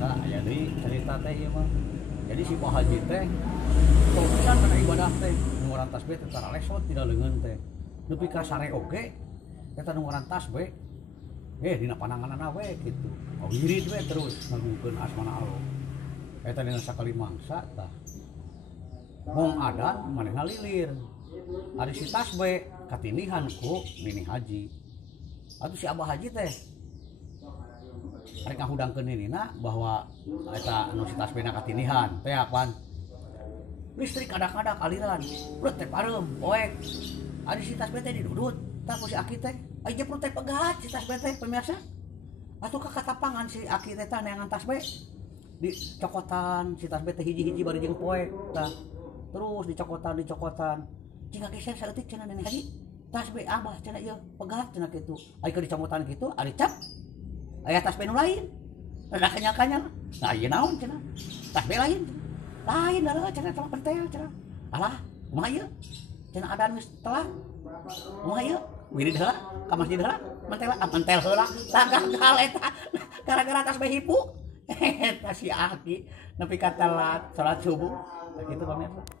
biasa aya deui cerita teh ieu mah. Jadi si Pak Haji teh fokusan kana ibadah teh nu ngaran tasbih teh tara lesot tidak leungeun teh. Nepi ka sare oge eta nu ngaran tasbih dina pananganana we kitu. Wirid we terus ngagungkeun asmana Allah. Eta dina sakali mangsa tah. Mong adan manehna lilir. Ari si tasbih katindihan ku Nini Haji. Atuh si Abah Haji teh mereka hudangkeun ninina bahwa eta anu si tasbihna katindihan teh apaan listrik kadak-kadak aliran urut teh pareum poek ari si tasbih teh didudut tah ku si Aki teh aya jeprut teh pegat si tasbih teh pemirsa atuh ka katapangan si Aki teh tah neangan tasbih di cokotan si tasbih teh hiji-hiji bari jeung poek tah terus dicokotan cing geser saeutik cenah Nini Haji tasbih Abah cenah ieu pegat cenah kitu ari keur dicokotan kitu ari cap aya tasbih nu lain rada kanya-kanya nah ieu naon cenah tasbih lain da cenah telah pentel cenah alah kumaha ieu cenah adan geus telah kumaha ieu wirid heula ka masjid heula mentel heula tah gagal eta gara-gara tasbih hipu eta si Aki nepi ka telat salat subuh kitu pamirsa.